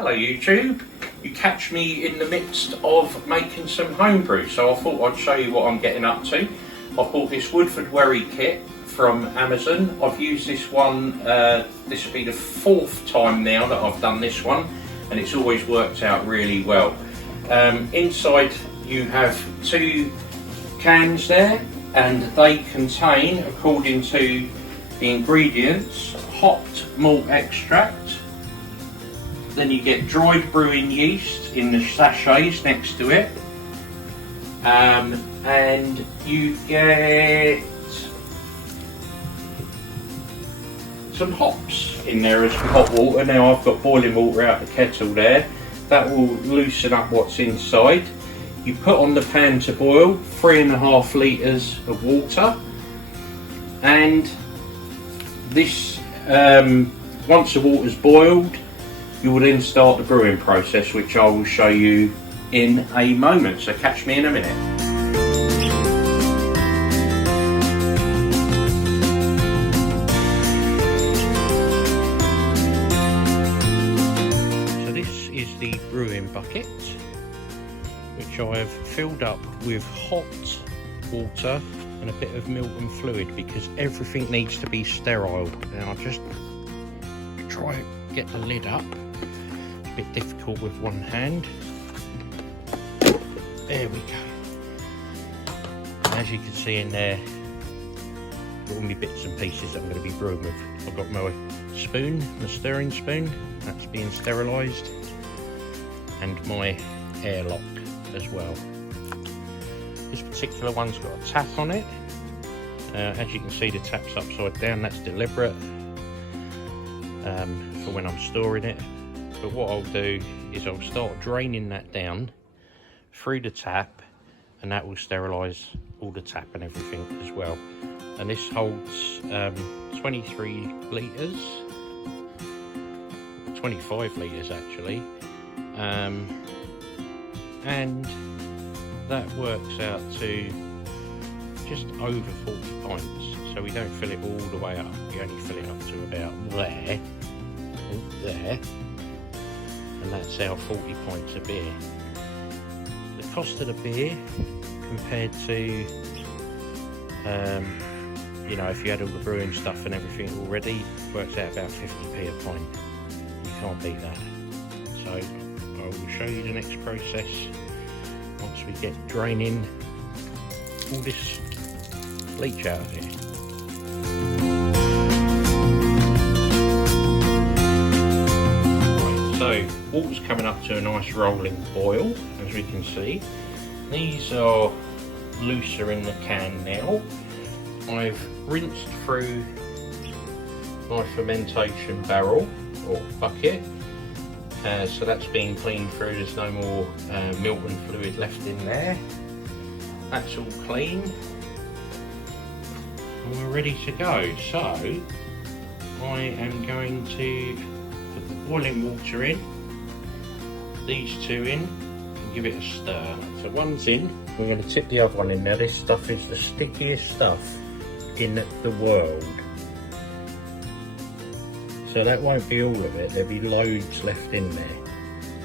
Hello YouTube, you catch me in the midst of making some homebrew, so I thought I'd show you what I'm getting up to. I bought this Woodford Wherry kit from Amazon. I've used this one, this will be the 4th time now that I've done this one, and it's always worked out really well. Inside you have 2 cans there, and they contain, according to the ingredients, hopped malt extract. Then you get dried brewing yeast in the sachets next to it, and you get some hops in there as hot water. Now I've got boiling water out the kettle there. That will loosen up what's inside. You put on the pan to boil 3.5 litres of water, and this, once the water's boiled, you will then start the brewing process, which I will show you in a moment, so catch me in a minute. So this is the brewing bucket, which I have filled up with hot water and a bit of Milton fluid, because everything needs to be sterile. Now I'll just try to get the lid up. A bit difficult with one hand. There we go. As you can see in there, all my bits and pieces that I'm going to be brewing with. I've got my spoon, my stirring spoon, that's being sterilised, and my airlock as well. This particular one's got a tap on it. As you can see, the tap's upside down. That's deliberate for when I'm storing it. But what I'll do is I'll start draining that down through the tap, and that will sterilise all the tap and everything as well. And this holds 23 litres, 25 litres actually, and that works out to just over 40 pints. So we don't fill it all the way up, we only fill it up to about there, and that's our 40 pints of beer. The cost of the beer compared to, you know, if you had all the brewing stuff and everything already, works out about 50p a pint. You can't beat that. So I will show you the next process once we get draining all this bleach out of here. So water's coming up to a nice rolling boil, as we can see. These are looser in the can now. I've rinsed through my fermentation barrel or bucket, so that's been cleaned through. There's no more Milton fluid left in there. That's all clean, and we're ready to go. So I am going to put the boiling water in, these 2 in, and give it a stir. So one's in, we're going to tip the other one in. Now this stuff is the stickiest stuff in the world, so that won't be all of it, there'll be loads left in there.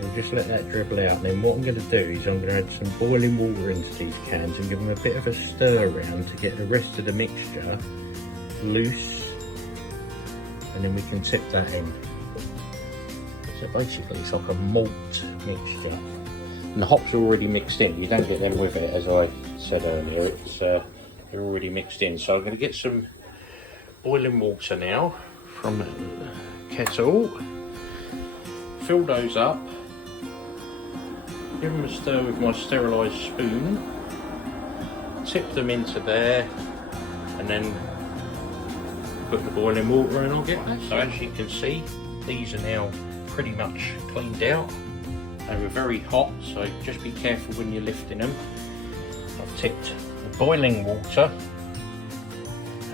We'll just let that dribble out, and then what I'm going to do is I'm going to add some boiling water into these cans and give them a bit of a stir around to get the rest of the mixture loose, and then we can tip that in. So basically it's like a malt mixture, and the hops are already mixed in. You don't get them with it, as I said earlier. It's they're already mixed in. So I'm going to get some boiling water now from the kettle, fill those up, give them a stir with my sterilised spoon, tip them into there, and then put the boiling water in. I'll get that. So as you can see, these are now pretty much cleaned out. They were very hot, so just be careful when you're lifting them. I've tipped the boiling water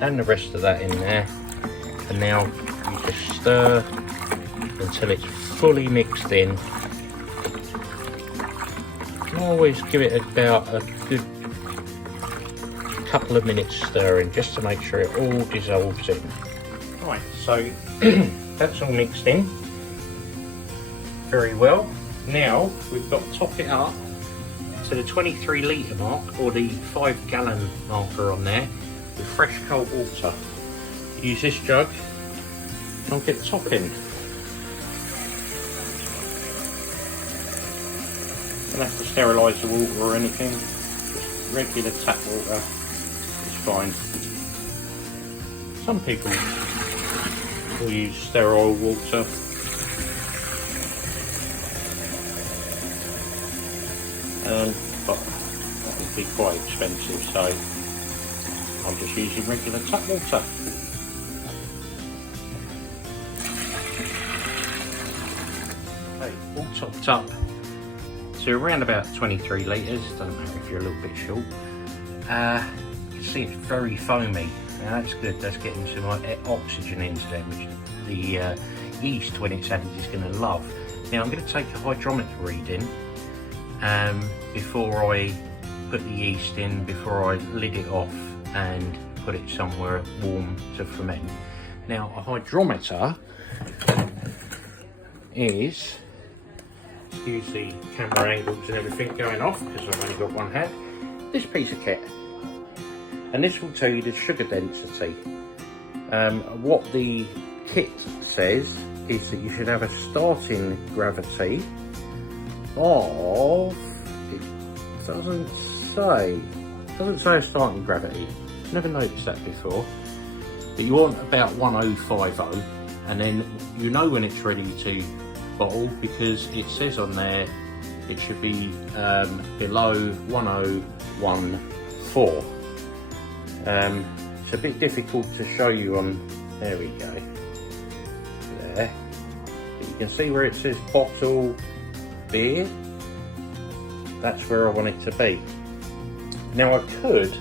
and the rest of that in there, and now you just stir until it's fully mixed in. And always give it about a good couple of minutes stirring, just to make sure it all dissolves in. Right, so that's all mixed in. very well. Now we've got to top it up to the 23 litre mark, or the 5 gallon marker on there, with fresh cold water. Use this jug and I'll get the top in. Don't have to sterilise the water or anything, just regular tap water is fine. Some people will use sterile water. But that would be quite expensive, so I'm just using regular tap water. Okay, all topped up to around about 23 litres, doesn't matter if you're a little bit short. You can see it's very foamy. Now that's good, that's getting some oxygen into there, which the yeast, when it's added, is going to love. Now I'm going to take a hydrometer reading before I put the yeast in, before I lid it off and put it somewhere warm to ferment. Now a hydrometer is, excuse the camera angles and everything going off because I've only got one hand, this piece of kit, and this will tell you the sugar density. What the kit says is that you should have a starting gravity of, it doesn't say a starting gravity, never noticed that before, but you want about 1050, and then you know when it's ready to bottle because it says on there it should be below 1014. It's a bit difficult to show you on, there we go, there, but you can see where it says bottle beer, that's where I want it to be. Now I could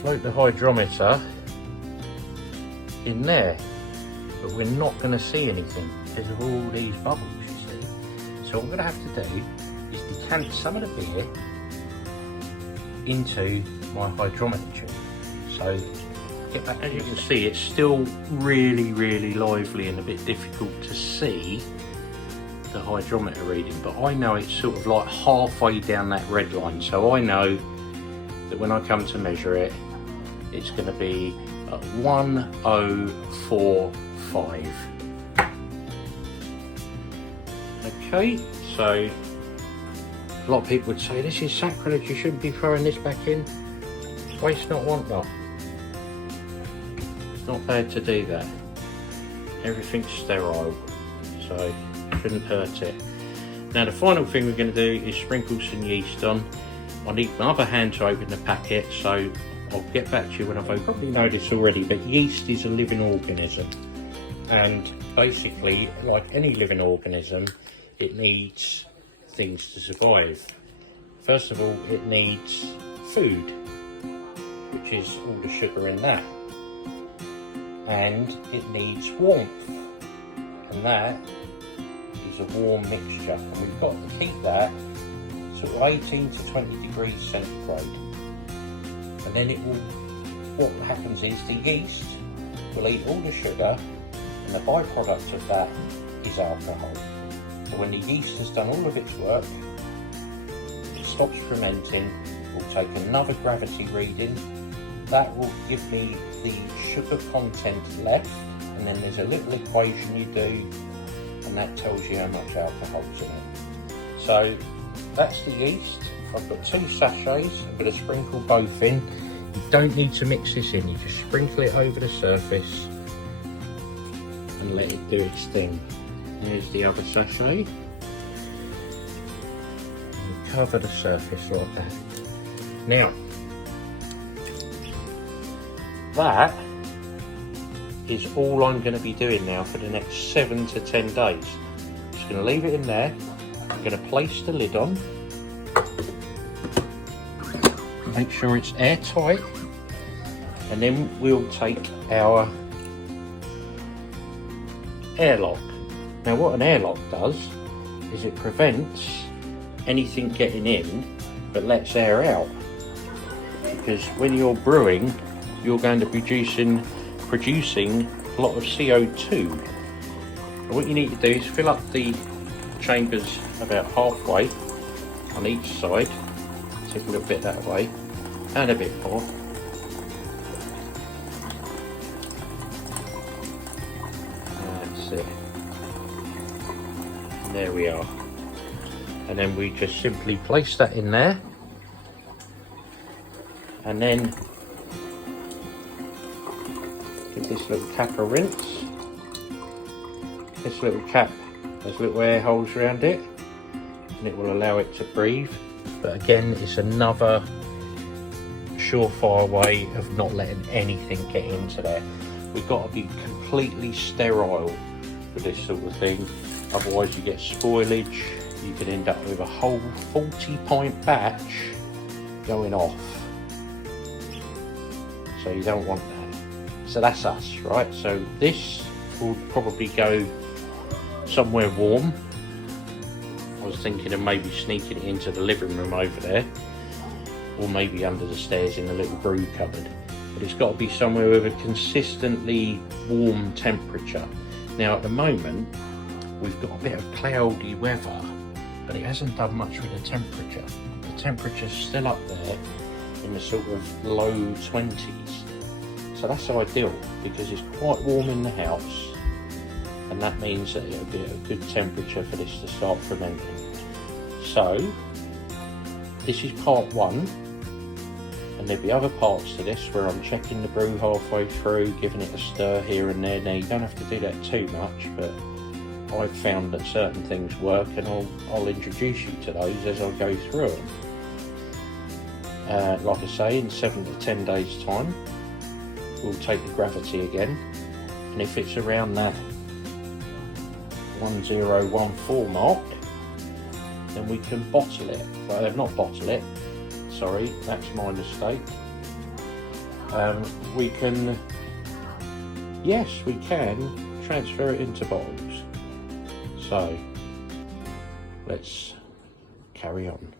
float the hydrometer in there, but we're not going to see anything because of all these bubbles, you see. So what I'm going to have to do is decant some of the beer into my hydrometer tube. So get back, as you can see, it's still really lively and a bit difficult to see the hydrometer reading, but I know it's sort of like halfway down that red line, so I know that when I come to measure it, it's going to be at 1045. Okay, so a lot of people would say this is sacrilege, you shouldn't be throwing this back in. Waste not, want not. It's not bad to do that. Everything's sterile, so shouldn't hurt it. Now the final thing we're going to do is sprinkle some yeast on. I need my other hand to open the packet, so I'll get back to you when I've opened. You probably know this already, but yeast is a living organism, and basically, like any living organism, it needs things to survive. First of all, it needs food, which is all the sugar in that, and it needs warmth, and that is a warm mixture, and we've got to keep that sort of 18 to 20 degrees centigrade. And then it will, what happens is the yeast will eat all the sugar, and the byproduct of that is alcohol. So when the yeast has done all of its work, it stops fermenting, we'll take another gravity reading, that will give me the sugar content left, and then there's a little equation you do, and that tells you how much alcohol's in it. So that's the yeast. I've got 2 sachets, I'm going to sprinkle both in. You don't need to mix this in, you just sprinkle it over the surface and let it do its thing. Here's the other sachet. And cover the surface like that. Now, that is all I'm going to be doing now for the next 7 to 10 days. Just going to leave it in there. I'm going to place the lid on. Make sure it's airtight, and then we'll take our airlock. Now what an airlock does is it prevents anything getting in but lets air out, because when you're brewing you're going to be producing a lot of CO2, So what you need to do is fill up the chambers about halfway on each side. Take a little bit that way and a bit more. That's it. And there we are. And then we just simply place that in there. And then give this little cap a rinse. This little cap has little air holes around it and it will allow it to breathe. But again, it's another surefire way of not letting anything get into there. We've got to be completely sterile with this sort of thing, otherwise you get spoilage. You can end up with a whole 40 pint batch going off. So you don't want that. So that's us, right? So this will probably go somewhere warm. I was thinking of maybe sneaking it into the living room over there, or maybe under the stairs in the little brew cupboard. But it's got to be somewhere with a consistently warm temperature. Now at the moment, we've got a bit of cloudy weather, but it hasn't done much with the temperature. The temperature's still up there in the sort of low 20s. So that's ideal because it's quite warm in the house, and that means that it'll be at a good temperature for this to start fermenting. So this is part one, and there'll be other parts to this where I'm checking the brew halfway through, giving it a stir here and there. Now you don't have to do that too much, but I've found that certain things work, and I'll introduce you to those as I go through them. Like I say, in 7 to 10 days time, we'll take the gravity again, and if it's around that 1014 mark, then we can bottle it. Well, not bottle it, sorry, that's my mistake. We can, yes, we can transfer it into bottles. So let's carry on.